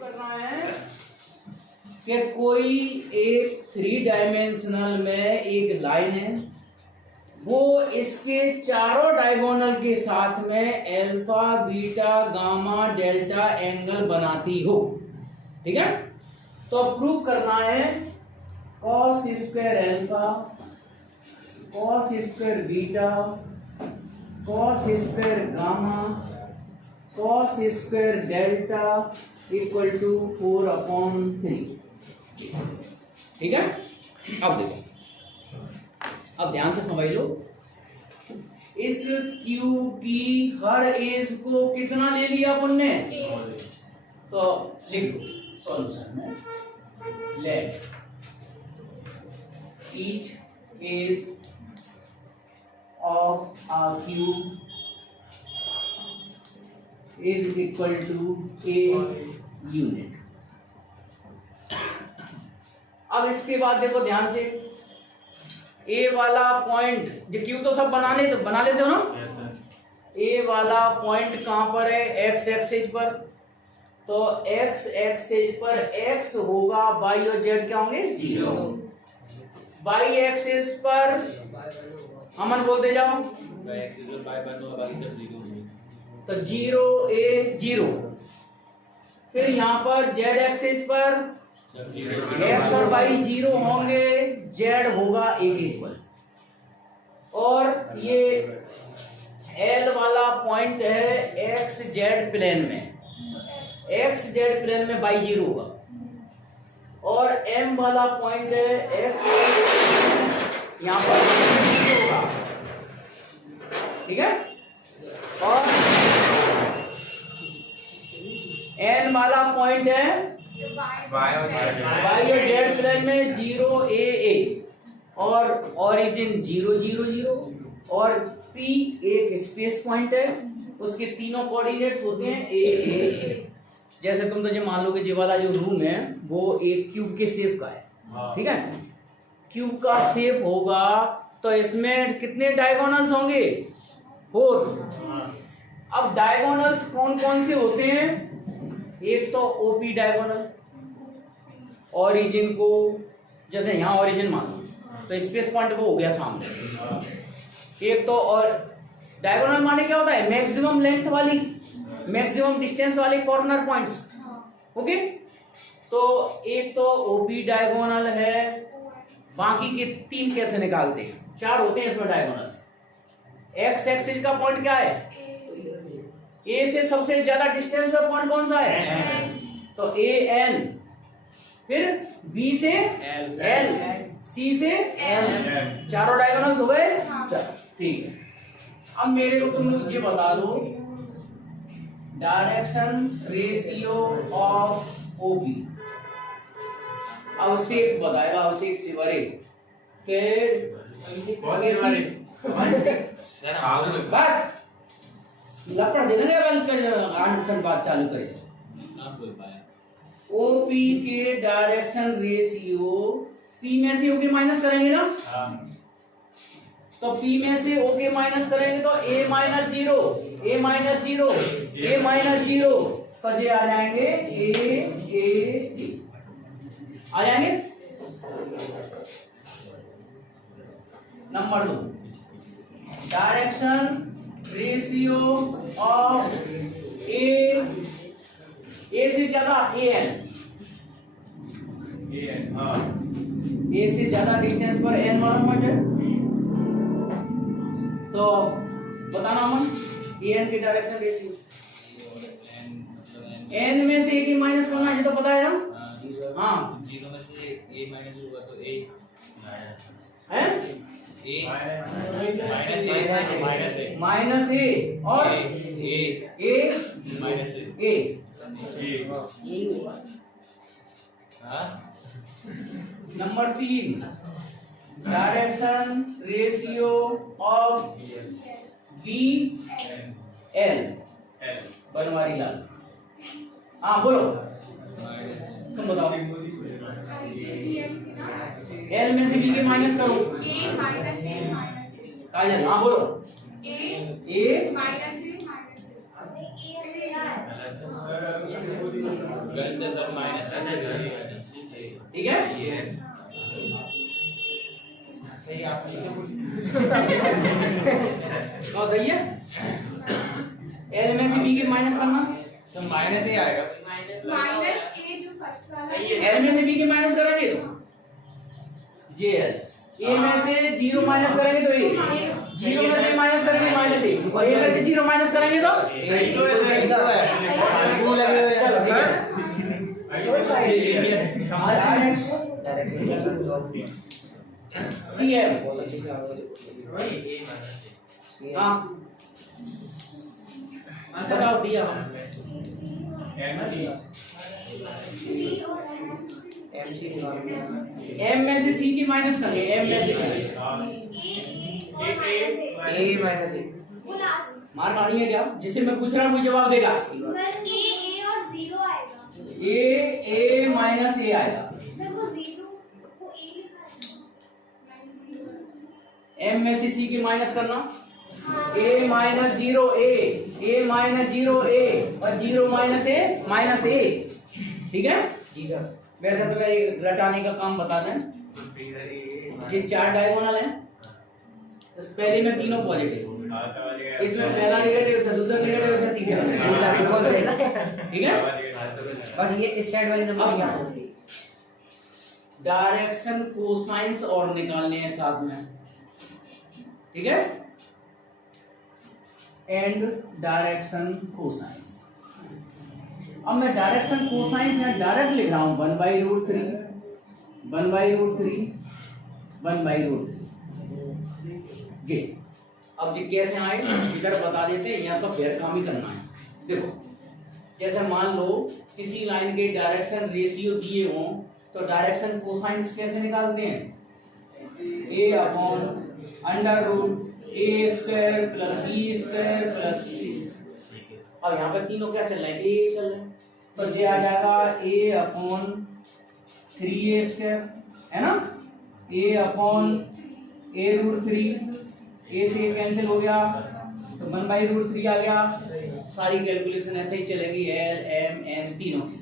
करना है कि कोई एक 3 डायमेंशनल में एक लाइन है, वो इसके चारों डायगोनल के साथ में alpha beta gamma delta angle बनाती हो। ठीक है, तो प्रूव करना है cos square alpha, cos square beta, cos square gamma, cos square delta equal to 4/3। ठीक है, अब देखो, अब ध्यान से समझ लो, इस Q की हर एज को कितना ले लिया अपन ने, तो लिख दो सॉल्यूशन में, let each edge of a cube is equal to a unit. अब इसके बाद देखो ध्यान से, ए वाला पॉइंट, जो क्यू तो सब बना लेते हो ना, ए वाला पॉइंट कहां पर है, एक्स एक्सिस पर, तो एक्स एक्सिस पर एक्स होगा, वाई और जेड क्या होंगे, 0। वाई एक्सिस पर अमन बोलते जाओ, तो 0 a 0। फिर यहाँ पर जेड एक्सिस पर एक्स और वाई 0 होंगे, जेड होगा एक इक्वल, और ये एल वाला पॉइंट है एक्स जेड प्लेन में, एक्स जेड प्लेन में वाई 0 होगा, और एम वाला पॉइंट है एक्स यहाँ पर 0 होगा। ठीक है, और एन वाला पॉइंट है वाई और जेड प्लेन में 0 a, और ओरिजिन 0 0 0, और पी एक स्पेस पॉइंट है, उसके तीनों कोऑर्डिनेट्स होते हैं a। जैसे तुम तो जो मान लो कि ये वाला जो रूम है वो एक क्यूब के शेप का है। ठीक है, क्यूब का शेप होगा तो इसमें कितने डायगोनल्स होंगे, 4। अब डायगोनल्स कौन कौन से होते हैं, एक तो ओपी डायगोनल, ओरिजिन को जैसे यहां ओरिजिन मान लो तो स्पेस पॉइंट वो हो गया सामने। एक तो और डायगोनल माने क्या होता है, मैक्सिमम लेंथ वाली, मैक्सिमम डिस्टेंस वाले कॉर्नर पॉइंट्स। ओके, तो एक तो ओपी डायगोनल है, बाकी के 3 कैसे निकालते हैं, 4 होते हैं इसमें डायगोनल्स। एक्स एक्सिस का पॉइंट क्या है, ए से सबसे ज्यादा डिस्टेंस में पॉइंट कौन सा है, तो ए एन, फिर बी से एल, सी से एल, चारों डायगोनल्स हो गए। ठीक है, अब मेरे को तुम लोग ये बता दो, डायरेक्शन रेशियो ऑफ ओबी, अवशेष बताएगा, अवशेष से बड़े के बात लपड़ देने के बात चालू करें। ओपी के डायरेक्शन रेशियो पी में से ओके माइनस करेंगे ना, तो पी में से ओके माइनस करेंगे तो a minus 0, a minus 0, a minus 0, तो ये आ जाएंगे a आ जाएंगे। नंबर 2, डायरेक्शन रेशियो ऑफ ए से ज्यादा ए से ज्यादा डिस्टेंस पर एन वाला पॉइंट है, तो बताना मन एन की डायरेक्शन रेशियो, एन में से ए की माइनस करना है तो पता है ना। हाँ, 0 में से a माइनस होगा तो a है माइनस ए और A minus A number 3, direction ratio of B L, Banwari Lal. हाँ बोलो, तुम बताओ, एल में से बी के माइनस करो, a माइनस ए माइनस ए, काजल। हाँ बोलो, ए माइनस ए माइनस ए, गलत है और सही है। एल में से बी के माइनस करना, सर माइनस ही आएगा। माइनस ए जो फर्स्ट वाला है। एल में से बी के माइनस करेंगे तो जे एल, ए में से जीरो माइनस करेंगे तो ए, जीरो में से माइनस करेंगे माइनस ए, और ए में से जीरो माइनस करेंगे तो सही तो है। चलो ठीक है। सी एम हाँ बताओ दिया एम में से सी की माइनस करेंगे, एम में से ए माइनस ए वो लास्ट मार मारनी है क्या, जिससे मैं पूछ रहा हूँ वो जवाब देगा। सर ए और जीरो आएगा। ए माइनस ए आएगा, सर वो जीरो वो ए लिखा है माइनस जीरो। एम में से सी की माइनस करना, ए माइनस जीरो ए माइनस जीरो ए और जीरो माइनस ए, ठीक है। ठीक है, वैसे तो मैं रटाने का काम बता दें। ये चार डायगोनल हैं, तो पहले में तीनों पॉजिटिव, इसमें पहला नेगेटिव, दूसरा नेगेटिव, तीसरा नेगेटिव, ठीक है। बस ये इस साइड वाले नंबर यहाँ डायरेक्शन कोसाइंस और निकालने हैं साथ में, ठीक है, एंड डायरेक्शन कोसाइंस। अब मैं डायरेक्शन कोसाइंस यहाँ डायरेक्ट लिख रहा हूं 1/√3 1/√3 1/√3 ये। अब ये कैसे आए इधर बता देते हैं, यहाँ तो फिर काम ही करना है। देखो जैसे मान लो किसी लाइन के डायरेक्शन रेशियो दिए हों तो डायरेक्शन कोसाइंस कैसे निकालते हैं, a/√a² + b² + c। अब यहाँ पर तीनों क्या चल रहे हैं, a चल रहे हैं, तो ये आ जाएगा a/3a², है ना, a/√3, a से कैंसिल हो गया तो 1/√3 आ गया। सारी कैलकुलेशन ऐसे ही चलेगी, एल एम एन तीनों की।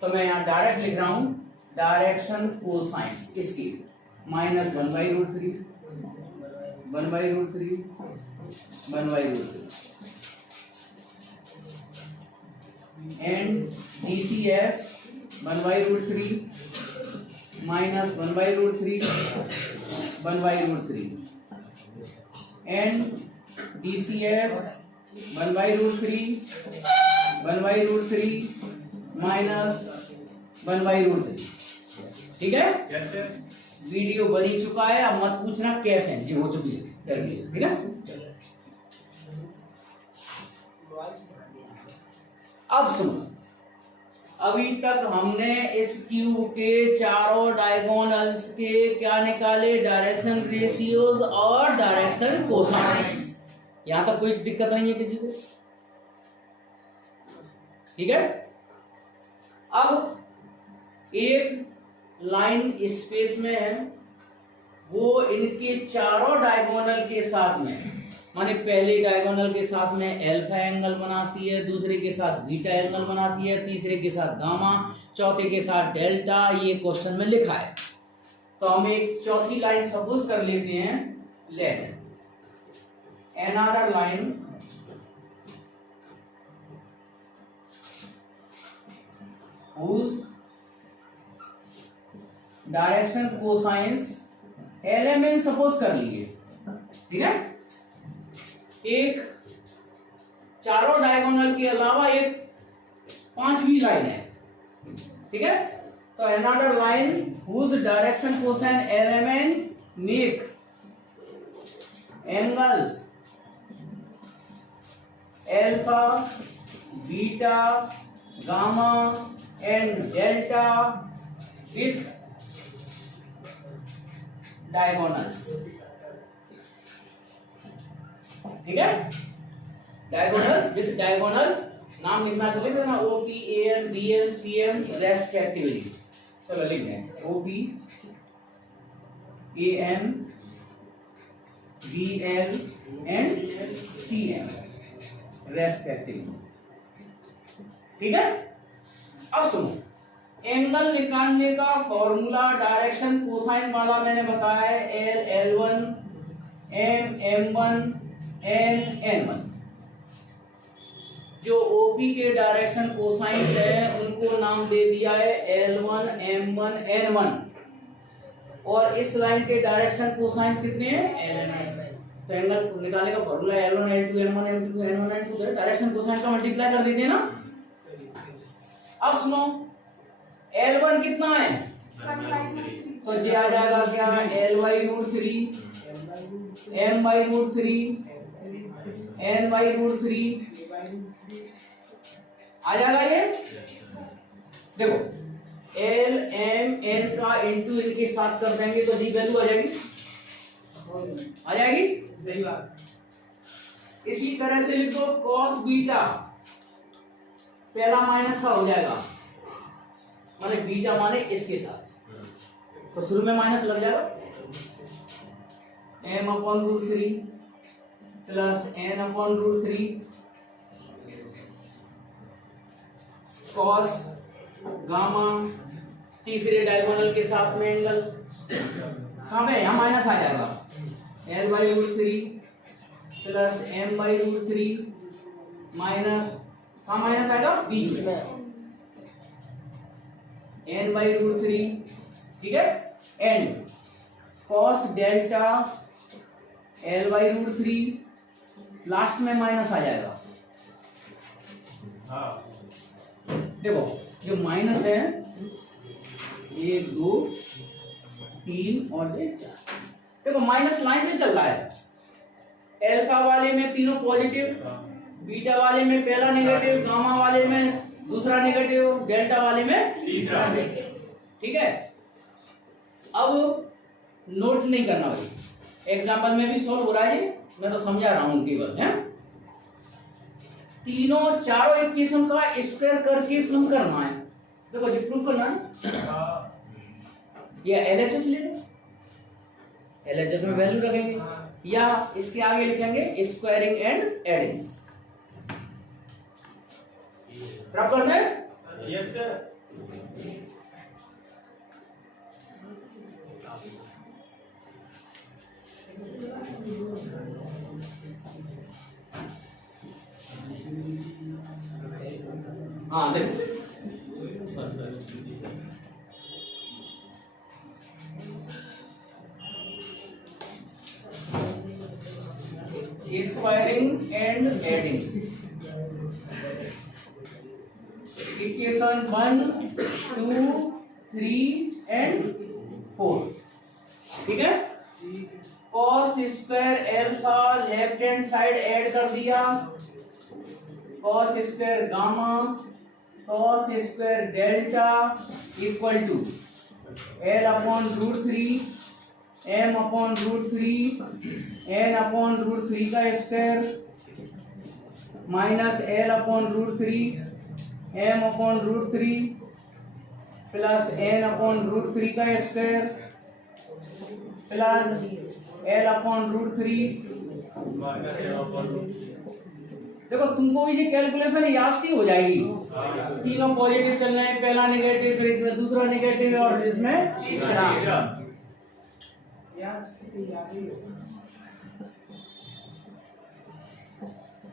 तो मैं यहाँ डायरेक्ट लिख रहा हूँ डायरेक्शन कोसाइंस इसकी -1/√3 1/√3 1/√3 and DCS 1/√3 -1/√3 1/√3 and DCS 1/√3 1/√3 -1/√3, ठीक है। वीडियो बन ही चुका है, अब मत पूछना कैसे है, जो हो चुकी है कैलकुलेशन, ठीक है। अब सुनो, अभी तक हमने इस क्यूब के चारों डायगोनल्स के क्या निकाले, डायरेक्शन रेशियोज और डायरेक्शन कोसाइंस। यहां तक कोई दिक्कत नहीं है किसी को, ठीक है। अब एक लाइन स्पेस में है, वो इनके चारों डायगोनल के साथ में, माने पहले डायगोनल के साथ में अल्फा एंगल बनाती है, दूसरे के साथ बीटा एंगल बनाती है, तीसरे के साथ गामा, चौथे के साथ डेल्टा, ये क्वेश्चन में लिखा है। तो हम एक चौथी लाइन सपोज कर लेते हैं, let another line whose direction cosines element suppose कर लिए, ठीक है। एक चारों डायगोनल के अलावा एक पांचवी लाइन है, ठीक है। तो another line whose direction cosine element make angles alpha, beta, gamma and delta with diagonals, ठीक है। डायगोनल्स विथ डायगोनल्स, नाम लिखना तो लिख देना, OP, AN, BL, CM respectively. चलो लिख दें OP, AN, BL and CM respectively, ठीक है। अब सुनो, एंगल निकालने का फॉर्मूला डायरेक्शन कोसाइन वाला मैंने बताया है, L L1 M M1 N1। जो OP के डायरेक्शन कोसाइंस है उनको नाम दे दिया है L1, M1, N1, और इस लाइन के डायरेक्शन कोसाइंस कितने हैं Ln। तो एंगल निकालने का formula L1 L2 L1 L2 N1 N2 है, डायरेक्शन कोसाइन का मल्टीप्लाई कर देते हैं ना। अब सुनो L1 कितना है, तो ये आ जाएगा क्या, L/√3 M/√3 N/√3 आ जाएगा ये। देखो L M N का इंटू इनके साथ कर देंगे तो जी वैल्यू आ जाएगी। सही बात। इसी तरह से लिखो cos बीटा, पहला माइनस का हो जाएगा, माने बीटा माने इसके साथ, तो शुरू में माइनस लग जाएगा, M/√3 plus N/√3 cos gamma, तीसरे डायगोनल के साथ में एंगल कहाँ पे, यहाँ माइनस आ जाएगा, L/√3 प्लस M/√3 माइनस, कहाँ माइनस आएगा, बीच में N/√3, ठीक है, and cos delta L/√3 last में माइनस आ जाएगा। देखो जो माइनस है 1 2 3 और 4, देखो माइनस लाइन से चल रहा है, एल्फा वाले में तीनों पॉजिटिव, बीटा वाले में पहला नेगेटिव, गामा वाले में दूसरा नेगेटिव, डेल्टा वाले में तीसरा नेगेटिव, ठीक है। अब नोट नहीं करना भाई, एग्जाम्पल में भी सॉल्व हो रहा है, मैं तो समझा रहा हूं केवल, है तीनों चारों इक्वेशन का स्क्वायर करके सम करना है। देखो जी प्रूफ करना है, ये LHS ले लो, LHS में वैल्यू रखेंगे या इसके आगे लिखेंगे स्क्वायरिंग एंड एडिंग, प्राप्त करना है। Yes sir. हाँ देखो squaring and adding, equation 1 2 3 and 4, ठीक है। cos square alpha left hand side add कर दिया, cos square gamma, cos square delta equal to L/√3 M/√3 N/√3 का square minus L/√3 M/√3 plus N/√3 का square plus L/√3। देखो तुमको भी ये कैलकुलेशन याद सी हो जाएगी, तीनों पॉजिटिव चल रहे हैं, पहला नेगेटिव, फिर इसमें दूसरा नेगेटिव और इसमें तीसरा,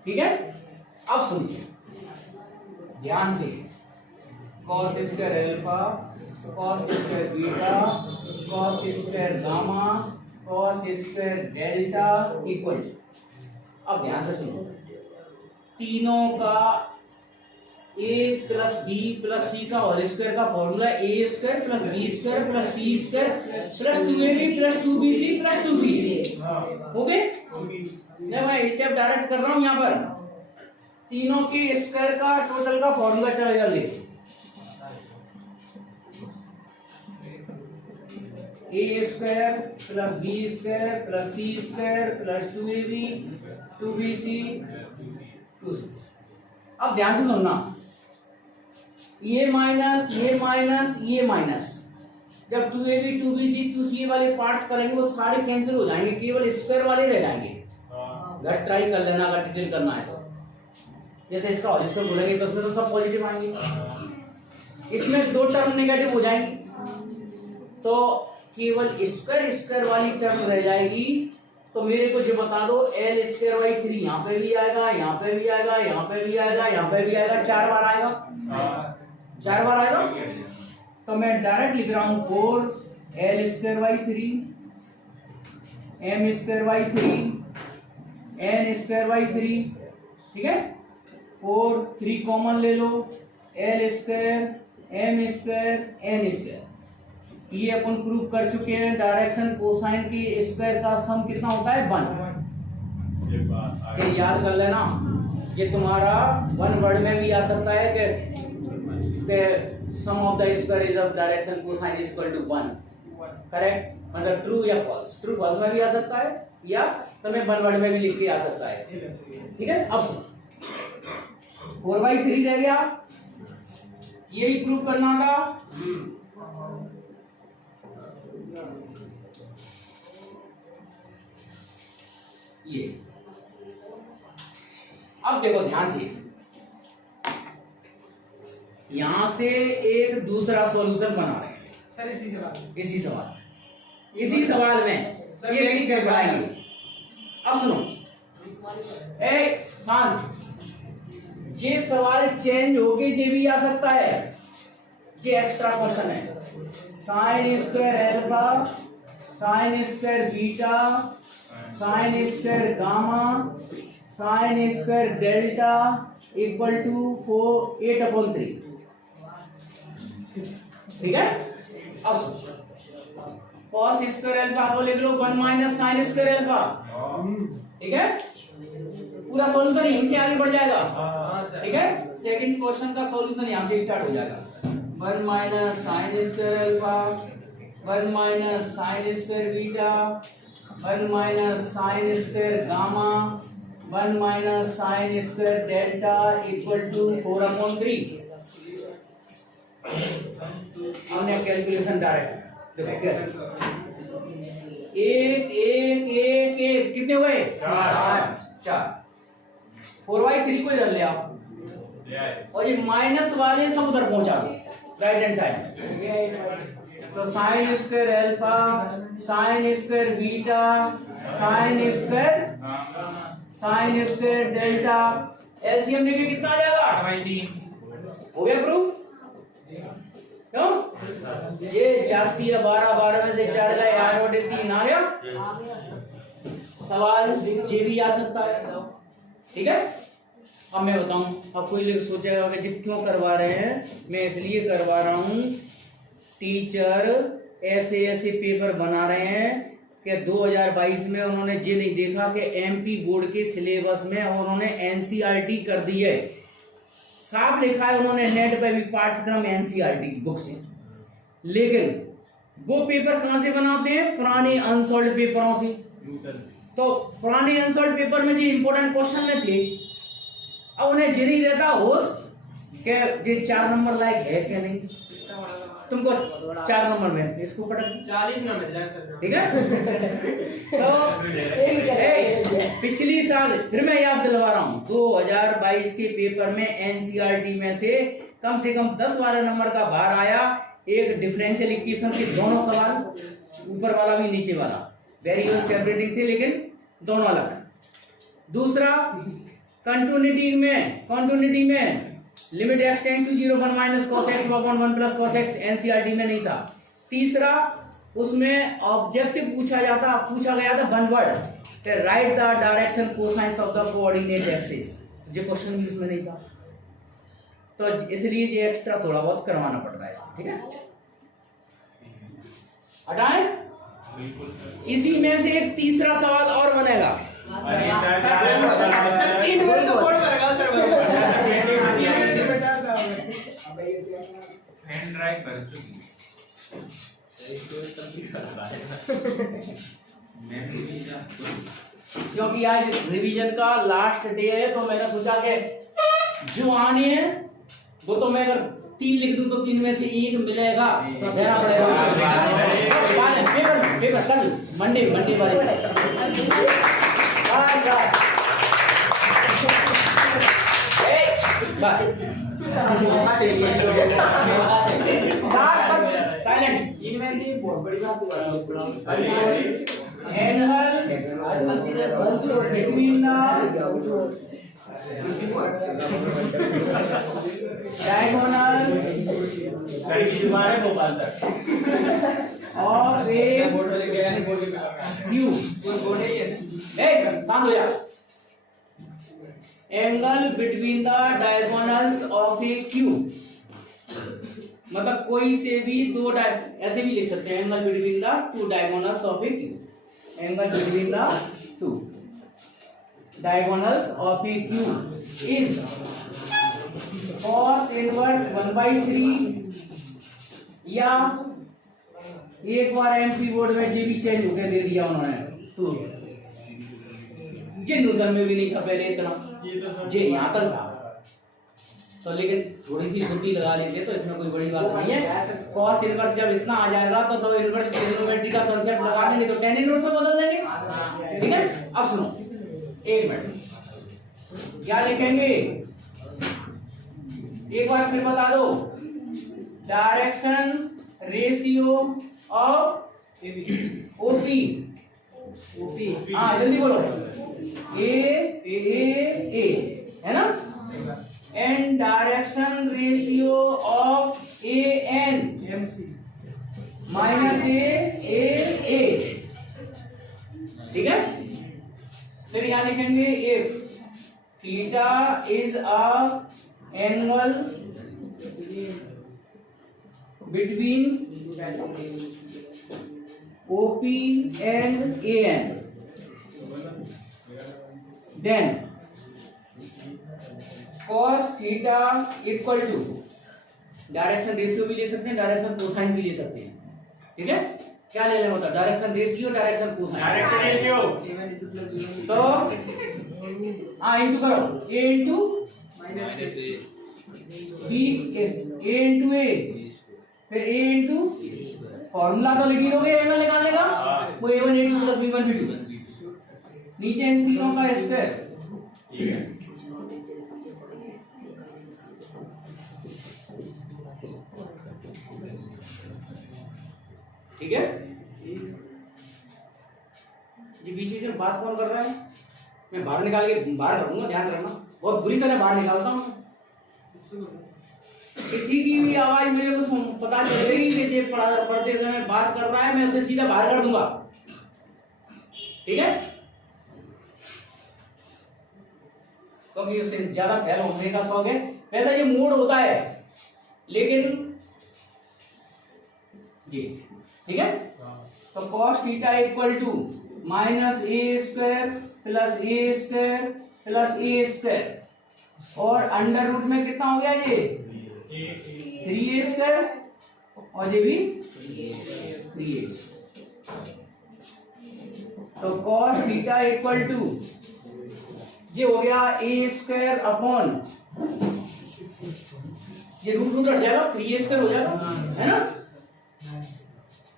ठीक है। अब सुनिए ध्यान से, cos square alpha, cos square beta, cos square gamma, cos square delta equal, अब ध्यान से सुनो, तीनों का a plus B plus C का होल स्क्वायर का formula a square plus B square plus C square plus 2ab plus 2bc plus 2c, हो गए। मैं स्टेप डायरेक्ट कर रहा हूं, यहाँ पर तीनों के स्क्वायर का टोटल का फॉर्मूला चलेगा, ले a square plus B square plus C square plus 2ab 2bc 2c। अब ध्यान से सुनना, ये माइनस ये माइनस ये माइनस, जब 2ab 2bc 2ca वाले पार्ट्स करेंगे वो सारे कैंसिल हो जाएंगे, केवल स्क्वायर वाले रह जाएंगे। घर ट्राई कर लेना अगर डिटेल करना है तो, जैसे इसका होल स्क्वायर बोलेंगे तो उसमें तो सब पॉजिटिव आएंगे, इसमें दो टर्म नेगेटिव हो जाएंगी, तो केवल स्क्वायर स्क्वायर वाली टर्म रह जाएगी तो मेरे को जो बता दो एल स्क्वायर बाई 3 यहाँ पे भी आएगा, यहाँ पे भी आएगा, यहाँ पे भी आएगा, यहाँ पे भी आएगा, 4 बार आएगा, 4 बार आएगा। तो मैं डायरेक्ट लिख रहा हूं 4 L square by 3 M square by 3 N square by 3, ठीक है। 4 3 कॉमन ले लो, L square M square N square, ये अपन प्रूव कर चुके हैं। डायरेक्शन कोसाइन की स्क्वायर का सम कितना होता है 1। ये याद कर लेना, ये तुम्हारा 1 वर्ड में भी आ सकता है कि sum of the square is of direction cosine is equal to 1, correct. मतलब ट्रू या फॉल्स, ट्रू फॉल्स में भी आ सकता है या तुम्हें 1 वर्ड में भी लिख के आ सकता है, ठीक है। अब 4/3 रह गया, यही प्रूव करना था। ये अब देखो ध्यान से, यहां से एक दूसरा सॉल्यूशन बना रहे हैं सर इसी सवाल में ये भी कर पाएंगे। अब सुनो, एक शांत, ये सवाल चेंज होके ये भी आ सकता है, ये एक्स्ट्रा क्वेश्चन है। Sine square alpha, sine square beta, sine square gamma, sine square delta equal to 8/3, ठीक है। अब कॉस स्क्वायर अल्फा को लिख लो 1 माइनस साइन स्क्वायर अल्फा, ठीक है। पूरा सॉल्यूशन यहीं से आगे बढ़ जाएगा, ठीक है। सेकंड क्वेश्चन का सॉल्यूशन यहां से स्टार्ट हो जाएगा। 1 minus sine square alpha, 1 minus sine square beta, 1 minus sine square gamma, 1 minus sine square delta equal to 4/3। हमने कैलकुलेशन डायरेक्ट देखो कैसे, 1 1 1 1 कितने हुए 4। 4/3 को इधर ले आओ और ये माइनस वाले सब उधर पहुंचा दो राइट हैंड साइड। तो sign square alpha, sign square beta, sine square delta, LCM लेके कितना आ जाएगा 8/3। हो गया प्रूफ, क्यों ये जाती है 12 में से 4 गए 8/3 आ गया। सवाल ये भी आ सकता है, ठीक है। अब मैं बताऊं, अब कोई लोग सोचेगा कि जी क्यों करवा रहे हैं, मैं इसलिए करवा रहा हूं, टीचर ऐसे पेपर बना रहे हैं कि 2022 में उन्होंने ये नहीं देखा कि एमपी बोर्ड के सिलेबस में उन्होंने एनसीईआरटी कर दी है। साफ लिखा है उन्होंने नेट पे भी पाठ्यक्रम एनसीईआरटी की बुक से, लेकिन वो पेपर कहां से बनाते हैं, पुराने अनसॉल्व पेपरों से। तो पुराने अनसॉल्व पेपर में जो इंपोर्टेंट क्वेश्चन में थे, अब उन्हें ये नहीं रहता होश कि ये 4 नंबर लायक है कि नहीं। तुमको 4 नंबर में इसको पढ़ 40 ना मिल जाए सर, ठीक है। तो पिछली साल फिर मैं याद दिलवा रहा हूं, 2022 के पेपर में एनसीईआरटी में से कम 10-12 नंबर का बाहर आया। एक डिफरेंशियल इक्वेशन के दोनों सवाल, ऊपर वाला भी नीचे वाला, वेरिएबल सेपरेटिंग थे लेकिन दोनों अलग। दूसरा कंटिन्यूटी में limit x tends to 0 1 minus cos x upon 1 plus cos x NCERT में नहीं था। तीसरा उसमें ऑब्जेक्टिव पूछा गया था 1 word, right the direction cosines of the coordinate axis, ये क्वेश्चन भी उसमें नहीं था। तो इसलिए ये एक्स्ट्रा थोड़ा बहुत करवाना पड़ रहा है, ठीक है। हटाएं, इसी में से एक तीसरा सवाल और बनेगा। सर 3 मिनट तो बोर्ड करेगा सर, हैंड ड्राइव कर चुकी क्योंकि आज रिवीजन का लास्ट डे है, तो मैंने सोचा कि जो आने हैं वो तो मैं अगर 3 लिख दूं तो 3 में से 1 मिलेगा तो देना पड़ेगा। पेपर कल मंडे वाले बस साइलेंट। इनमें से बहुत बड़ी बात हुआ between the diagonals of a board वाले गया नहीं बोर्ड के पेपर में Q. कोई बोर्ड नहीं है शांत हो जा। Angle between the diagonals of A Q, मतलब कोई से भी दो ऐसे भी लिख सकते हैं, angle between the two diagonals of A Q, angle between the two diagonals of A Q is cos inverse 1/3, या एक बार एमपी बोर्ड में जे भी चेंज होकर दे दिया उन्होंने, तो जे नूतन में भी नहीं था पहले इतना, जे यहाँ तक था तो, लेकिन थोड़ी सी बुद्धि लगा लेते तो इसमें कोई बड़ी बात नहीं है। cos इनवर्स जब इतना आ जाएगा तो इनवर्स ट्रिग्नोमेट्री का कांसेप्ट लगा देंगे तो tan इनवर्स में बदल देंगे। ठीक है, अब सुनो एक मिनट, क्या लिखेंगे एक बार फिर बता दो, डायरेक्शन रेशियो ऑफ ओपी, हाँ जल्दी बोलो, ए है ना, and direction ratio of A N minus A, ठीक है। फिर यहां लिखेंगे if theta is a angle between OP and AN, then cos theta equal to, direction ratio भी ले सकते हैं, डायरेक्शन कोसाइन भी ले सकते हैं। ठीक है, क्या ले लें मतलब direction ratio, direction cosine, direction ratio तो हाँ इंटू करो, a into b, a into a, फिर a इंटू फॉर्मूला तो लिख ही दोगे एंगल निकालने का, वो a1 a2 plus b1 b2, नीचे इन तीनों का स्क्वायर, ठीक है ठीक है। ये बीच बीच में बात कौन कर रहा है, मैं बाहर निकाल के बाहर करूंगा, ध्यान रखना, बहुत बुरी तरह बाहर निकालता हूँ। किसी की भी आवाज मेरे को पता चलेगी कि ये पढ़ते समय बात कर रहा है, मैं उसे सीधा बाहर कर दूंगा। ठीक है, क्योंकि उसे ज्यादा फैल होने का शौक है। वैसा ये मूड होता है, लेकिन ये ठीक है। तो cos theta equal to minus A square plus A square plus A square, और अंडर रूट में कितना हो गया ये 3a स्क्वायर, और ये भी 3a। तो cos थीटा इक्वल टू ये हो गया a स्क्वायर अपॉन, ये रूट रूट हट जाएगा, 3a स्क्वायर हो जाएगा, है ना,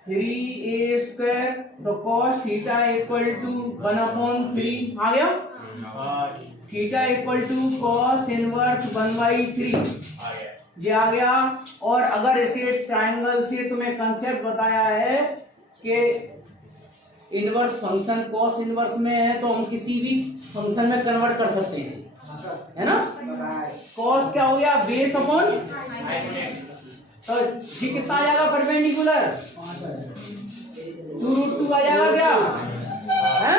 3a स्क्वायर। तो cos थीटा इक्वल टू 1/3 आ गया, theta equal to cos inverse 1/3 ये आ गया। और अगर इसे ट्रायंगल से तुम्हें कंसेप्ट बताया है कि इनवर्स फंक्शन cos इनवर्स में है, तो हम किसी भी फंक्शन में कन्वर्ट कर सकते हैं, है ना। cos क्या हो गया, बेस अपॉन, तो ये कितना आ जाएगा परपेंडिकुलर, 2√2 आ जाएगा क्या, है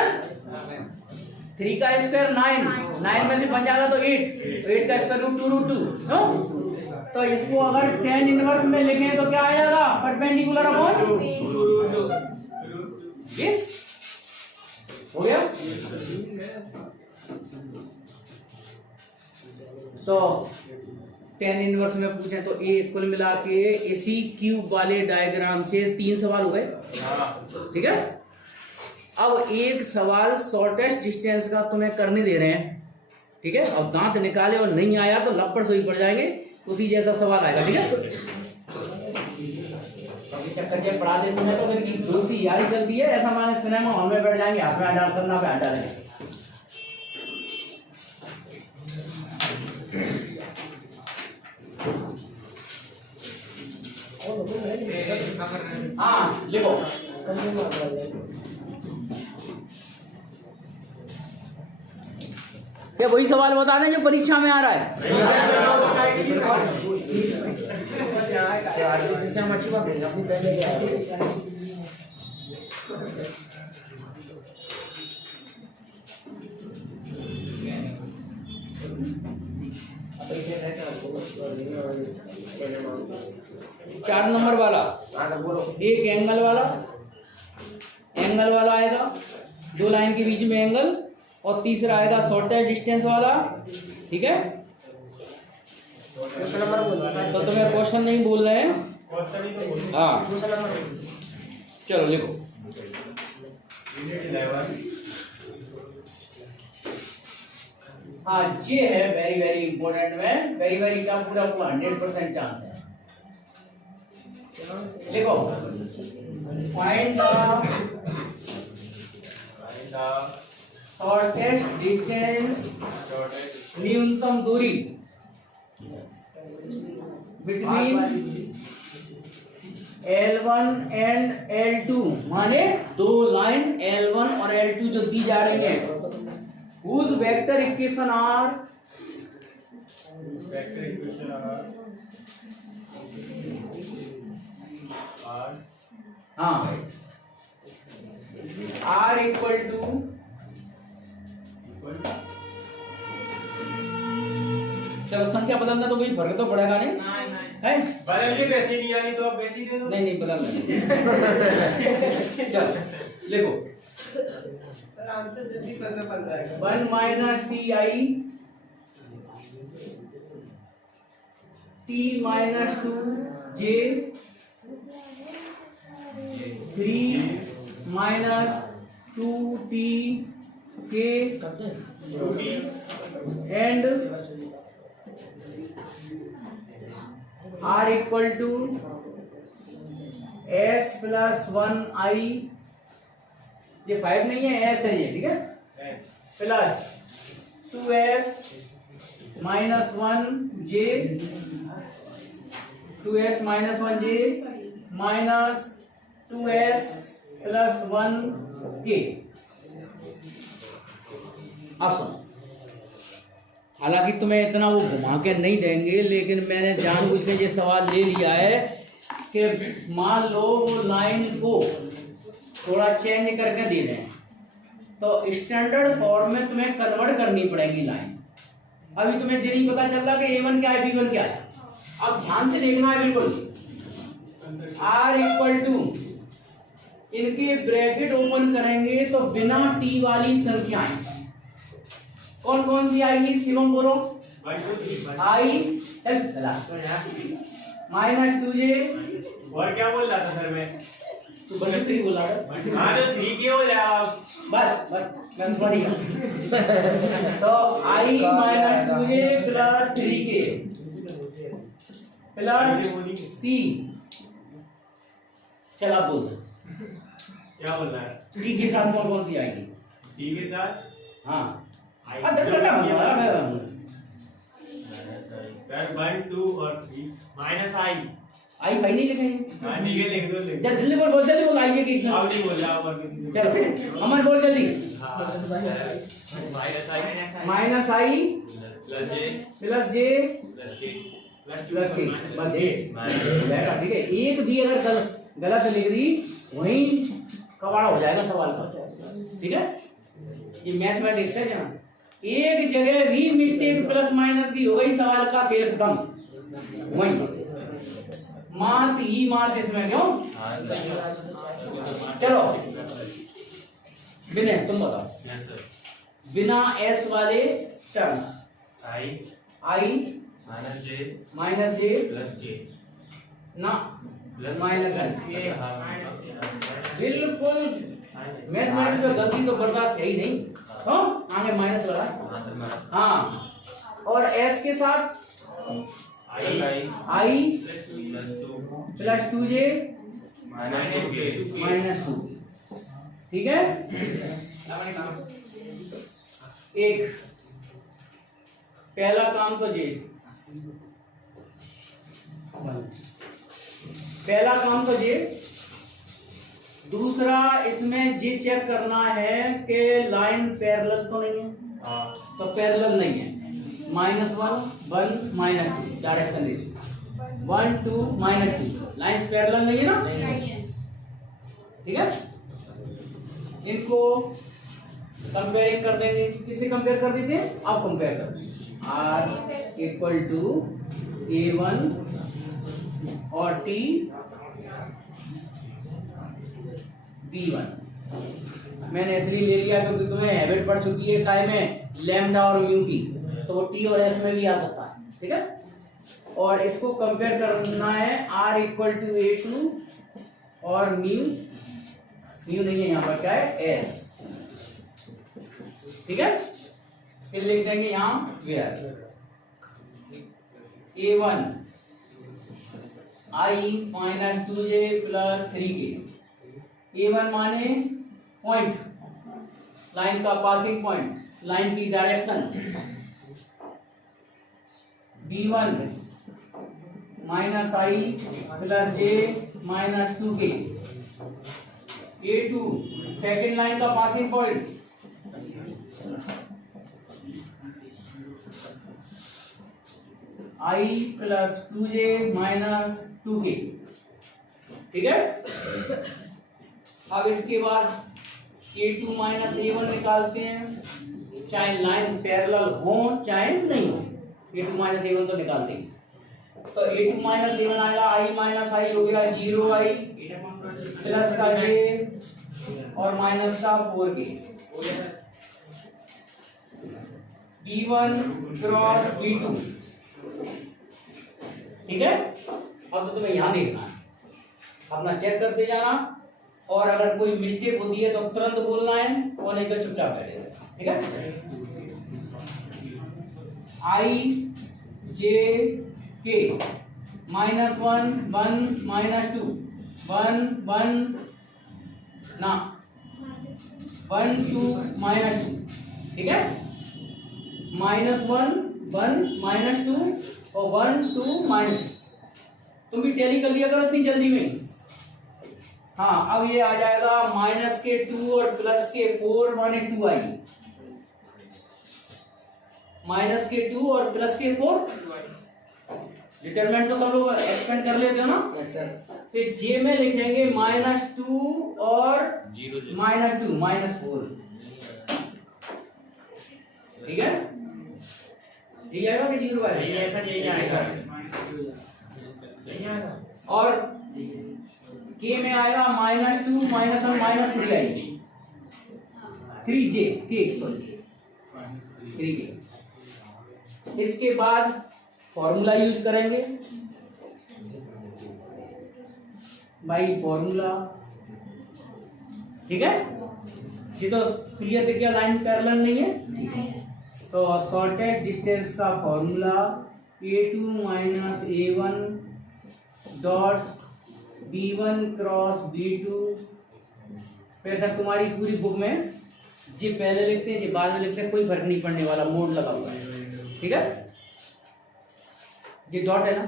3 का स्क्वायर 9 में से बन जाएगा तो 8 का स्क्वायर रूट 2√2, तो इसको अगर tan इनवर्स में लिखें तो क्या आ जाएगा, परपेंडिकुलर अपॉन यस, हो गया। तो tan इनवर्स में पूछे तो ए कुल मिला के इसी क्यूब वाले डायग्राम से 3 सवाल हो गए। ठीक है, अब एक सवाल शॉर्टेस्ट डिस्टेंस का तुम्हें करने दे रहे हैं। ठीक है, अब दांत निकाले और नहीं आया तो लपड़ सोई पड़ जाएंगे, उसी जैसा सवाल आएगा। ठीक है, चक्कर जब पढ़ा दे समय तो फिर दोस्ती यारी चलती है, ऐसा माने सिनेमा हॉल में बैठ जाएंगे, हाथ में डाल करना पे हटा देंगे। हाँ लिखो, क्या वही सवाल बता दें जो परीक्षा में आ रहा है? जैसे हम अच्छी बात करेंगे अपनी पहले क्या है चार नंबर वाला एक एंगल वाला आएगा, दो लाइन के बीच में एंगल, और तीसरा आएगा शॉर्टेस्ट डिस्टेंस वाला। ठीक है, क्वेश्चन नंबर बोल तो तुम्हें क्वेश्चन नहीं बोल रहे हैं। हाँ क्वेश्चन नंबर चलो लिखो। हाँ ये है वेरी वेरी इंपॉर्टेंट में, वेरी वेरी का पूरा 100% चांस है। लिखो, फाइंड द शॉर्टेस्ट डिस्टेंस, न्यूनतम दूरी बिटवीन L1 एंड L2, माने दो लाइन L1 और L2 जो दी जा रही है, whose vector equation are हाँ R इक्वल टू चलो संख्या बदलना तो कोई फर्क तो पड़ेगा नहीं है? बदल के वैसे नहीं आनी तो अब वैसे ही दे दो। नहीं बदलना। चल लिखो, 1 minus t minus 2j 3 minus 2t k and r equal to s plus 1i, ये 5 नहीं है, s है ये, ठीक है, plus 2s minus 1j 2s minus 1j minus 2s plus 1k। अब सुनो, हालांकि तुम्हें इतना वो घुमा के नहीं देंगे, लेकिन मैंने जानबूझ के ये सवाल ले लिया है कि मान लो वो लाइन को थोड़ा चेंज करके दे दें, तो स्टैंडर्ड फॉर्म में तुम्हें कन्वर्ट करनी पड़ेगी लाइन। अभी तुम्हें ये नहीं पता चल रहा कि A1 क्या है B1 क्या है। अब ध्यान से देखना है बिल्कुल, R इक्वल टू, इनके ब्रैकेट ओपन करेंगे तो बिना टी वाली संख्याएं कौन कौन सी आएगी, शिवम बोलो। आई माइनस 2j, और क्या बोल रहा था सर मैं? तू बड़ी 3 बोला है। हाँ तो 3 के हो जाए बस कंसोरी तो आई minus 2j plus 3k plus 3। चल आप बोल दो क्या बोल रहा है? टी के साथ कौन कौन सी आएगी? टी के साथ हाँ 10 घंटा बोल रहा है सर 1 2 और 3 माइनस आई। आई भाई नहीं लिखेंगे। हाँ ठीक है लिख दो लिख दो। जल्दी बोल जल्दी बोल, आई के अब नहीं बोल रहा और चलो अमन बोल जल्दी। माइनस आई प्लस जे प्लस के बस बैठा, ठीक है। एक भी अगर गलत लिख दी वहीं कबाड़ा हो जाएगा सवाल का, ठीक है। ये मैथमेटिक्स है ना, एक जगह भी मिस्टेक प्लस माइनस की हो गई सवाल का खेल खत्म। वहीं मार्क ही मार्क इसमें क्यों। चलो विनय तुम बताओ, बिना एस वाले टर्म्स आई माइनस जे ना माइनस बिल्कुल मैथमेटिक्स में गलती तो बर्दाश्त है ही नहीं। हाँ आगे माइनस वाला, हाँ और एस के साथ आई प्लस 2j माइनस 2, ठीक है। एक पहला काम तो जे, पहला काम तो ये, दूसरा इसमें ये चेक करना है कि लाइन पैरेलल तो नहीं है। तो पैरेलल नहीं है। -1 1 -2 डायरेक्शन रेशियो 1 2 -2 लाइंस पैरेलल नहीं है ना, नहीं है। ठीक है। इनको कंपेयरिंग कर देंगे, किससे कंपेयर कर देते हैं, आप कंपेयर कर देंगे R इक्वल टू A1 और T B1। मैंने इसलिए ले लिया क्योंकि तुम्हें हैबिट पड़ चुकी है काय में लैम्डा और म्यू की, तो वो T और S में भी आ सकता है, ठीक है। और इसको कंपेयर करना है R इक्वल टू A2 और म्यू नहीं है यहाँ पर, क्या है S, ठीक है। फिर लिख देंगे यहाँ where A1 I minus 2j plus 3k। A1 माने पॉइंट, लाइन का पासिंग पॉइंट, लाइन की direction. B1 minus I plus j minus 2k। A2 second line का passing point, I plus 2j minus 2k, ठीक है। अब इसके बाद A2 minus A1 निकालते हैं, चाहे लाइन पैरेलल हो चाहे नहीं हो, A2 माइनस A1 तो निकालते हैं। तो A2 माइनस A1 आएगा, I माइनस I हो गया 0I प्लस का j और माइनस का 4k। B1 क्रॉस B2, ठीक है। अब तो तुम्हें यहां देखना है, अपना चेक करते जाना, और अगर कोई मिस्टेक होती है तो तुरंत बोलना है, और नहीं तो चुपचाप बैठे रहना, ठीक है। I j k -1 1 -2 1 1 ना 1 2 -2, ठीक है। -1 1 -2 और 1 2 -2। तुम भी टैली कर लिया करो इतनी जल्दी में। हाँ, अब ये आ जाएगा माइनस के 2 और प्लस के 4 माने 2i। माइनस के 2 और प्लस के 4, डिटरमिनेंट तो सब लोग एक्सपेंड कर लेते हो ना। Yes sir. फिर जे में लिखेंगे -2 और -2 -4, ठीक है। यही आएगा कि 0 आएगा, ऐसा यही आएगा, यही आएगा। और के में आएगा -2 -1 -3i 3j के सॉरी 3k। इसके बाद फॉर्मूला यूज करेंगे, बाई फॉर्मूला, ठीक है। ये तो क्लियर दिख गया, लाइन पैरेलल नहीं है, तो शॉर्टेस्ट डिस्टेंस का formula A2 minus A1 dot B1 cross B2। वैसे तुम्हारी पूरी बुक में जी पहले लिखते हैं जी बाद में लिखते हैं, कोई फर्क नहीं पड़ने वाला, मोड लगा हुआ है, ठीक है। ये डॉट है ना,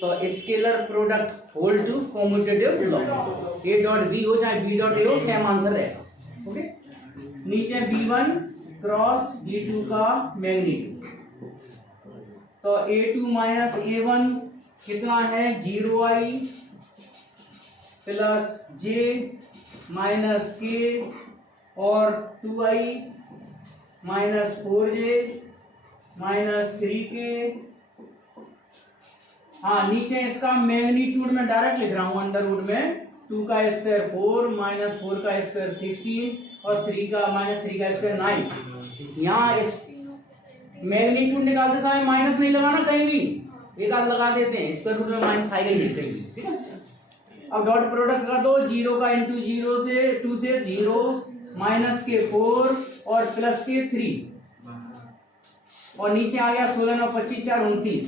तो scalar product hold to commutative law, A dot B हो चाहे B डॉट A हो, सेम आंसर रहेगा, ओके। नीचे B1 क्रॉस B2 का मैग्नीट्यूड, तो A2 माइनस A1 कितना है 0i plus j minus k और 2i minus 4j minus 3k। हाँ, नीचे इसका मैग्नीट्यूड में डायरेक्ट लिख रहा हूं, अंडर रूट में 2 का स्क्वायर 4 माइनस 4 का स्क्वायर 16 और 3 का माइनस 3 का स्क्वायर 9। यहाँ इस मैग्नीट्यूड निकालते समय माइनस नहीं लगाना कहीं भी, एक आध लगा देते हैं, स्क्वायर रूट में माइनस आएगा ही नहीं कहीं भी, ठीक है। अब डॉट प्रोडक्ट कर दो, 0 का इंटू 0 से 2 से 0 माइनस के 4 और प्लस के 3, और नीचे आ गया 16 और 25 4 29।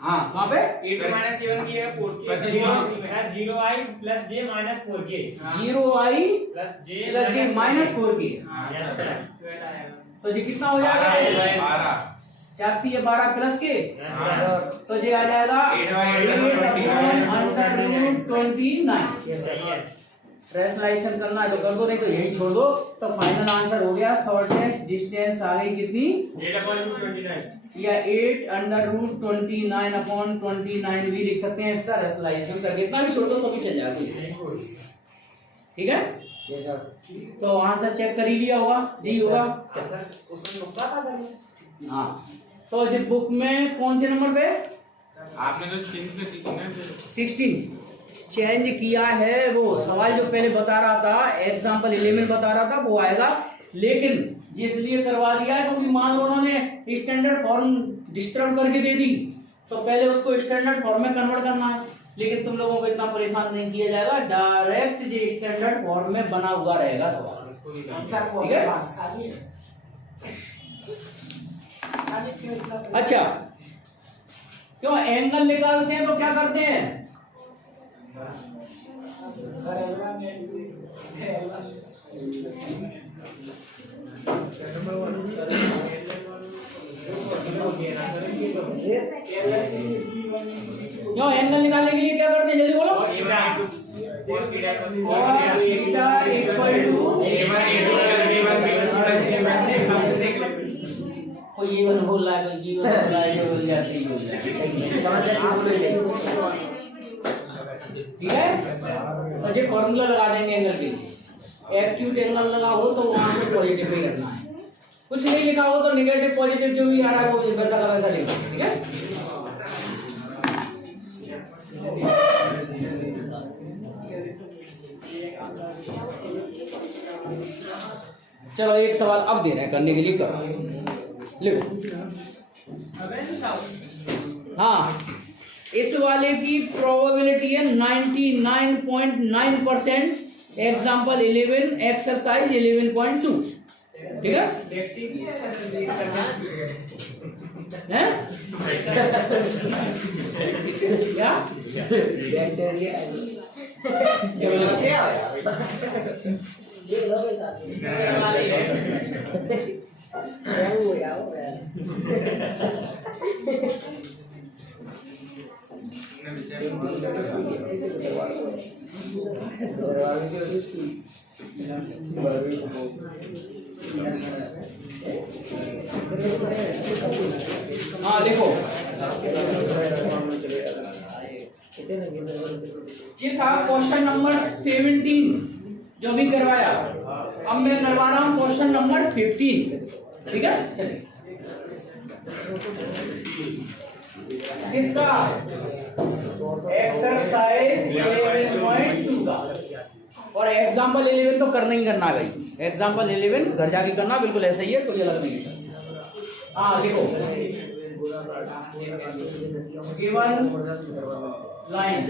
हाँ, वहाँ पे A2 माइनस A1 की है 4k 0i plus j minus 4k 0i plus plus j minus 4k। Yes sir. 12 आएगा। तो ये कितना हो जाएगा, 12 चाहती है 12 प्लस के, यस सर। तो ये आ जाएगा 8/29। 8/29। ये सही है। रेशनलाइजेशन करना है तो कर दो, नहीं तो यही छोड़ दो। तो फाइनल आंसर हो गया शॉर्टेस्ट डिस्टेंस आ गई कितनी, 8/29 या 8/29 भी लिख सकते हैं। इसका रेशनलाइजेशन करके इतना भी छोड़ दो तो भी चल जाएगा, ठीक है। ये सर तो आंसर चेक कर ही लिया होगा जी, होगा। क्वेश्चन नुकता था सर। हाँ, तो जब बुक में कौन से नंबर पे आपने तो चेंज कर दी थी ना फिर 16 चेंज किया है। वो सवाल जो पहले बता रहा था, एग्जाम्पल 11 बता रहा था, वो आएगा। लेकिन जिसलिए करवा दिया है क्योंकि मान लो उन्होंने स्टैंडर्ड फॉर्म डिस्टर्ब करके दे दी, तो पहले उसको स्टैंडर्ड फॉर्म में कन्वर्ट करना है। लेकिन तुम लोगों को इतना परेशान नहीं किया जाएगा, डायरेक्ट जो स्टैंडर्ड फॉर्म में बना हुआ रहेगा सवाल, ठीक है। अच्छा, क्यों एंगल निकालते हैं तो क्या करते हैं, क्यों एंगल निकालने के लिए क्या करते हैं, जल्दी बोलो। कोई ये बन बोल रहा है, कोई ये बन बोल रहा है, ये बोल जाते ही बोल जाते हैं। समझ जाते बोले नहीं। ठीक है, तो ये फॉर्मूला लगा देंगे एंगल के लिए। एक्यूट एंगल लगा हो तो वहां से पॉजिटिव ही करना है, कुछ नहीं लिखा हो तो नेगेटिव पॉजिटिव जो भी आ रहा है वो वैसा का वैसा लिखना, ठीक है। चलो एक सवाल अब दे रहे हैं करने के लिए, करो लिखो। हाँ, इस वाले की प्रोबेबिलिटी है 99.9%। एग्जाम्पल 11, एक्सरसाइज 11.2, ठीक है। हैं? क्या? ये लो भाई साहब। वो यार हाँ लिखो, ये था क्वेश्चन नंबर 17 जो भी करवाया। अब मैं करवा रहा हूँ क्वेश्चन नंबर 15, ठीक है। चलिए, किसका, एक्सरसाइज 11.2 का। और एग्जाम्पल 11 तो करना ही करना भाई, एग्जाम्पल 11 घर जाके करना, बिल्कुल ऐसा ही है, कोई अलग नहीं है। हाँ देखो, given lines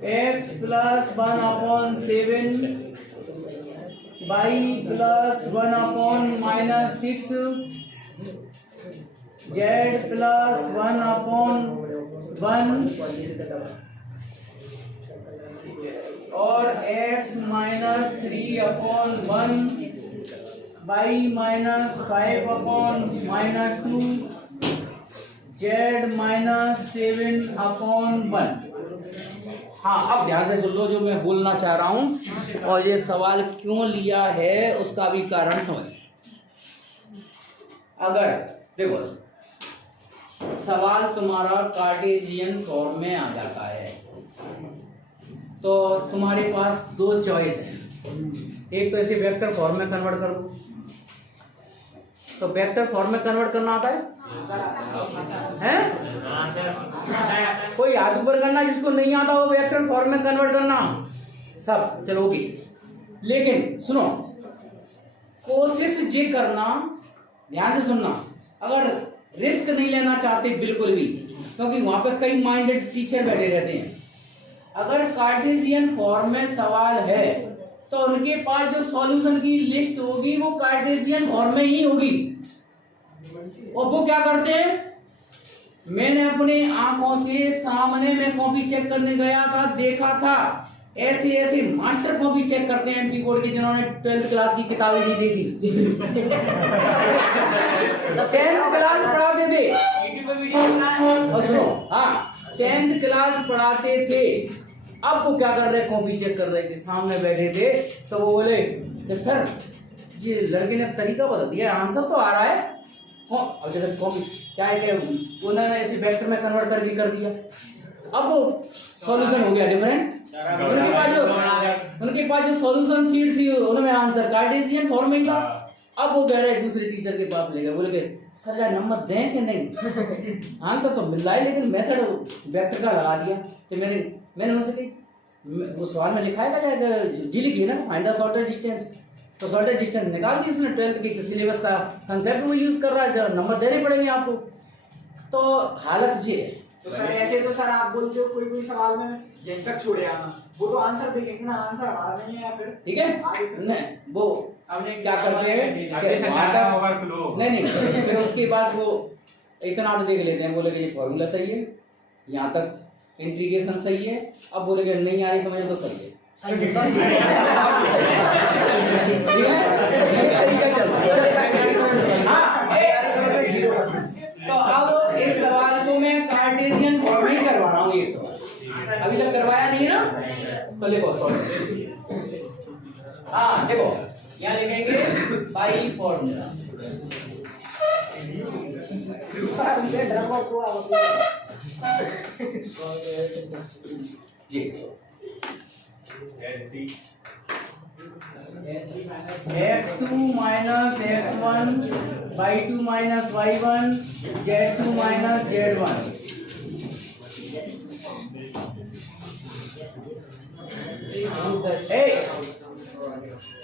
x + 1/7 y + 1/-6 z + 1/1 और x - 3/1 y - 5/-2 z - 7/1। हाँ, अब ध्यान से सुन लो जो मैं बोलना चाह रहा हूं, और ये सवाल क्यों लिया है उसका भी कारण समझ। अगर देखो सवाल तुम्हारा कार्टेशियन फॉर्म में आ जाता है तो तुम्हारे पास दो चॉइस है, एक तो ऐसे वेक्टर फॉर्म में कन्वर्ट कर दो। तो वेक्टर फॉर्म में कन्वर्ट करना आता है हैं? कोई हाथ ऊपर करना जिसको नहीं आता वो वेक्टर फॉर्म में कन्वर्ट करना सब चलोगी। लेकिन सुनो, कोशिश ये करना, ध्यान से सुनना, अगर रिस्क नहीं लेना चाहते बिल्कुल भी, क्योंकि वहां पर कई माइंडेड टीचर बैठे रहते हैं। अगर कार्टेशियन फॉर्म में सवाल है तो उनके पास जो सॉल्यूशन की लिस्ट होगी वो कार्टेशियन फॉर्म में ही होगी। और वो क्या करते हैं, मैंने अपने आंखों से सामने में कॉपी चेक करने गया था, देखा था, ऐसे ऐसे मास्टर कॉपी चेक करते हैं एमपी बोर्ड की, जिन्होंने 12th क्लास की किताबें भी दी थी। 10th क्लास पढ़ाते थे, और सुनो, हाँ 10th क्लास पढ़ाते थे अब वो क्या कर रहे, कॉपी चेक कर रहे थे, सामने बैठे थे, तो वो बोले कि सर जी लड़के ने तरीका बदल दिया, आंसर तो आ रहा है। हाँ, अब जैसे कॉपी क्या है कि उन्होंने ऐसे वेक्टर में कन्वर्ट करके कर दिया, अब वो सॉल्यूशन हो गया डिफरेंट। उनके पास जो सॉल्यूशन शीट थी उनमें आंसर कार्टेशियन फॉर्म में था। अब वो कह रहे दूसरे टीचर के पास ले गए, बोले कि सर यार नंबर दें कि नहीं, आंसर तो मिल रहा है लेकिन मेथड वेक्टर का लगा दिया। तो मैंने उनसे कही, वो सवाल में लिखा है जी लिखिए ना, फाइंड द शॉर्टेस्ट डिस्टेंस, तो शॉर्टेस्ट डिस्टेंस निकाल दी उसने, 12th के सिलेबस का कंसेप्ट वो यूज कर रहा है, नंबर देने पड़ेंगे आपको। तो हालत ये है। तो सर ऐसे तो सर आप बोलते हो कोई सवाल में यहीं तक छोड़े आना, वो तो आंसर देखेंगे ना, आंसर हमारा नहीं है या फिर ठीक है नहीं, वो क्या करते हैं वहां तक नहीं, फिर उसके बाद वो इतना तो देख लेते हैं, बोले कि ये फॉर्मूला सही है, यहाँ तक इंटीग्रेशन सही है, अब बोले कि नहीं आ रही समझ तो सही है, ठीक है, ये तरीका चलता है। हाँ, तो अब इस सवाल को मैं कार्टेशियन फॉर्म में करवा रहा हूँ, ये सवाल अभी तक करवाया नहीं है ना, तो लिखो हाँ देखो यहाँ लिखेंगे बाई फॉर्मूला, जी x2 minus x1 y2 minus y1 z2 minus z1।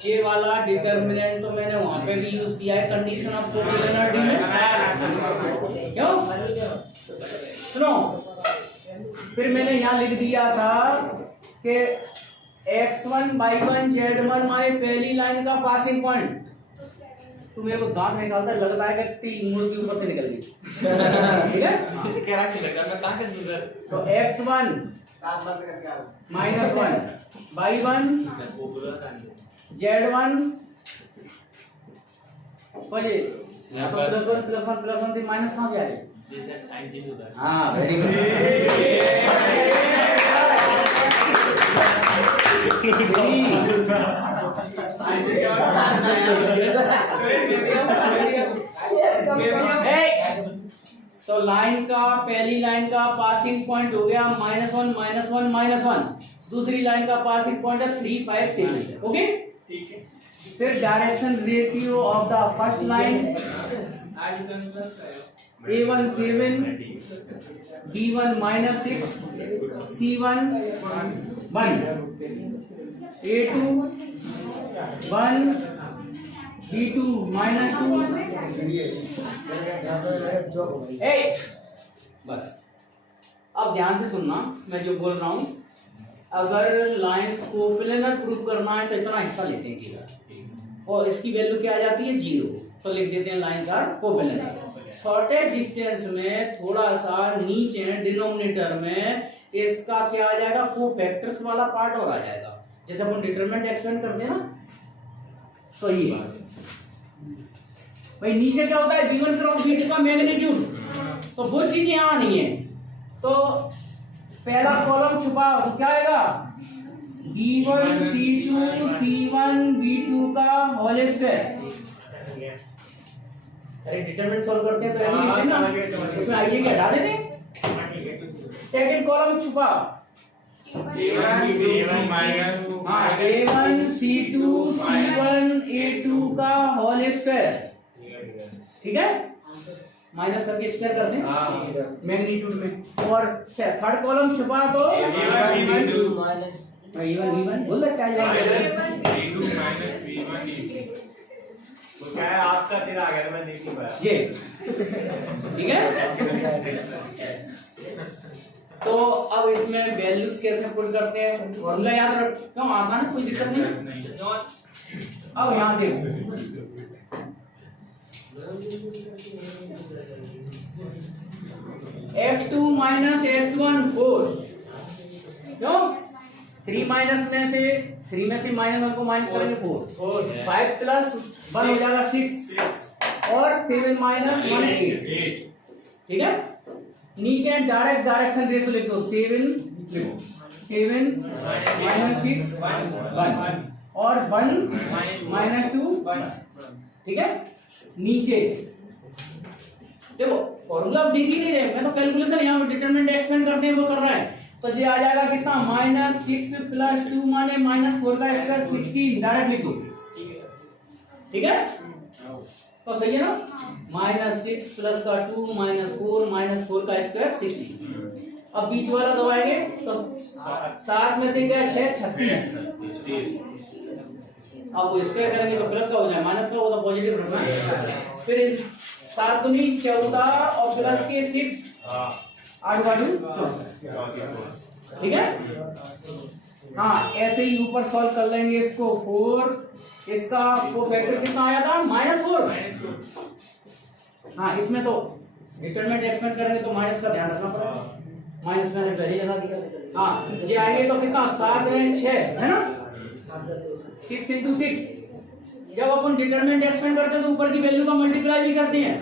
ये वाला डिटर्मिनेंट तो मैंने वहां पे भी यूज किया है, कंडीशन ऑफ कोप्लेनरिटी में, क्यों सुनो, फिर मैंने यहाँ लिख दिया था कि x1 y1 z1 हमारे पहली लाइन का पासिंग पॉइंट, तू मेरे को दांत निकालता लगता है कि मुंह के ऊपर से निकल गई, ठीक है, इसे कह रहा कि मैं कहां के सुन रहा, तो x1 -1 y1 z1 बजे यहाँ पर +1 थी, माइनस कहाँ से आ गई? हाँ वेरी गुड। तो लाइन का पहली लाइन का पासिंग पॉइंट हो गया -1 -1 -1, दूसरी लाइन का पासिंग पॉइंट है 3 5 6, ओके ठीक है। फिर direction ratio of the first line A1 7 B1 -6 C1 1 A2 1 B2 -2 8। बस अब ध्यान से सुनना मैं जो बोल रहा हूं, अगर लाइंस को प्लेनर प्रूफ करना है तो इतना हिस्सा लेते हैं केवल, और इसकी वैल्यू क्या आ जाती है 0, तो लिख देते हैं lines are coplanar. Shortest distance में थोड़ा सा नीचे डिनोमिनेटर में इसका क्या आ जाएगा, कोफैक्टर्स वाला पार्ट और आ जाएगा, जैसे अपन डिटरमिनेंट एक्सपेंड करते हैं ना, तो ये भाई नीचे क्या होता है V1 क्रॉस V2 का मैग्नीट्यूड, तो वो चीज यहाँ नहीं है, तो पहला कॉलम छुपा तो क्या आएगा B1 C2 C1 B2 का होल स्क्वायर। अरे डिटरमिनेंट सॉल्व करते हैं तो ऐसे लिखते हैं ना, उसमें आइए क्या हटा देते हैं, सेकंड कॉलम छुपा A1 C2 C1 A2 का होल स्क्वायर, ठीक है, माइनस करके स्क्वायर करते हैं मैग्नीट्यूड में, और थर्ड कॉलम छुपा तो A1 बोल रहा क्या है आपका तेरा आ गया, मैं देख नहीं पाया ये, ठीक है। तो अब इसमें वैल्यूज कैसे पुट करते हैं, फॉर्मूला याद रख, क्यों आसान है, कोई दिक्कत नहीं। अब यहाँ देखो F2 minus X1 4, क्यों 3 माइनस में से -1 को माइनस करेंगे 4, 5 प्लस 1 हो जाएगा 6 और 7 माइनस 1 8, ठीक है। नीचे डायरेक्ट डायरेक्शन रेशियो लिख दो 7 लिखो, 7 माइनस 6 1 और 1 माइनस 2 ठीक है। नीचे देखो फॉर्मूला आप देख ही नहीं रहे, मैं तो कैलकुलेशन यहाँ पे डिटरमिनेंट एक्सपेंड करते हैं वो कर रहा है। तो ये आ जाएगा कितना -6 + 2 माने -4 का स्क्वायर 16 डायरेक्ट लिखो ठीक है। तो सही है ना, -6 + का 2 -4 का स्क्वायर 16। अब बीच वाला दबाएंगे तो 7 में से क्या 6 36। अब वो स्क्वायर करेंगे तो प्लस का हो जाए, माइनस का हो तो पॉजिटिव रखना है। फिर 7 दूनी 14 और प्लस के 6 8 बाटू 64 ठीक है। हाँ ऐसे ही ऊपर सॉल्व कर लेंगे इसको 4 इसका वो फैक्टर कितना आया था -4। हाँ इसमें तो डिटरमिनेंट एक्सपेंड करेंगे तो माइनस का ध्यान रखना पड़ेगा, माइनस मैंने पहले जगह दिया। हाँ ये आएंगे तो कितना 7 में 6 है ना 6 × 6। जब अपन डिटरमिनेंट एक्सपेंड करते हैं तो ऊपर की वैल्यू का मल्टीप्लाई भी करते हैं।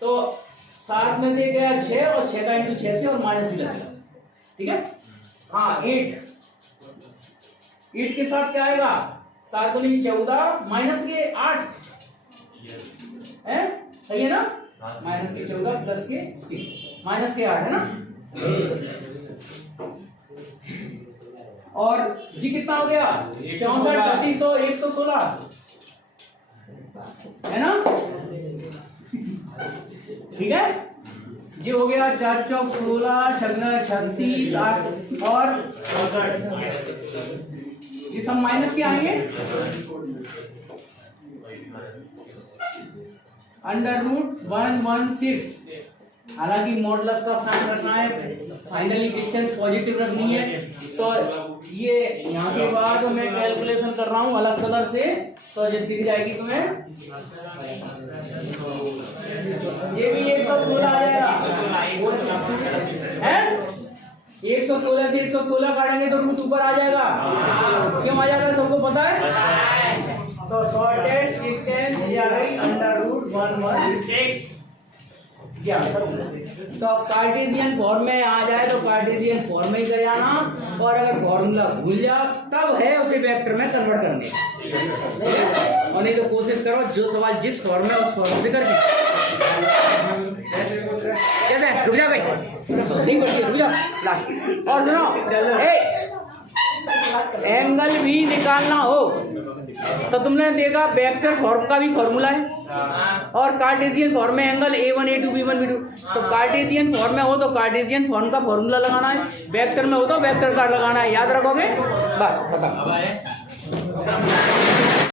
तो 7 में से गया 6 और 6 का × 6 से और माइनस भी लगेगा ठीक है। हाँ 8 के साथ क्या आएगा 7 × 14 माइनस के 8 है सही है ना, माइनस के 14 प्लस के 6 माइनस के 8 है ना। और जी कितना हो गया 64 36 116 है ना ठीक है। जी हो गया 4 चौक 16 6 36 8 और ये सब माइनस के आएंगे √116। हालांकि मॉडुलस का साइन रखना है, फाइनली डिस्टेंस पॉजिटिव रखनी है। तो ये यहाँ के बाद मैं कैलकुलेशन कर रहा हूँ अलग कलर से, तो ये दिख जाएगी तुम्हें। ये भी 116 आ जाएगा है, 116 से 116 काटेंगे तो रूट ऊपर आ जाएगा। क्यों आ जाएगा सबको पता है। तो शॉर्टेस्ट डिस्टेंस आ गई √116। तो कार्टेशियन फॉर्म में आ जाए तो कार्टेशियन फॉर्म में ही कर जाना, और अगर फॉर्मूला भूल जाओ तब है उसे वेक्टर में कन्वर्ट करने, और नहीं तो कोशिश करो जो सवाल जिस फॉर्म में उस फॉर्म से करके। कैसे रुक जा भाई, नहीं बोलिए रुक जा लास्ट। और सुनो एंगल भी निकालना हो तो तुमने देखा वेक्टर फॉर्म का भी फॉर्मूला है, और कार्टेशियन फॉर्म में angle A1 A2 B1 B2। तो कार्टेशियन फॉर्म में हो तो कार्टेशियन फॉर्म का फॉर्मूला लगाना है, वेक्टर में हो तो वेक्टर का लगाना है। याद रखोगे बस खत्म।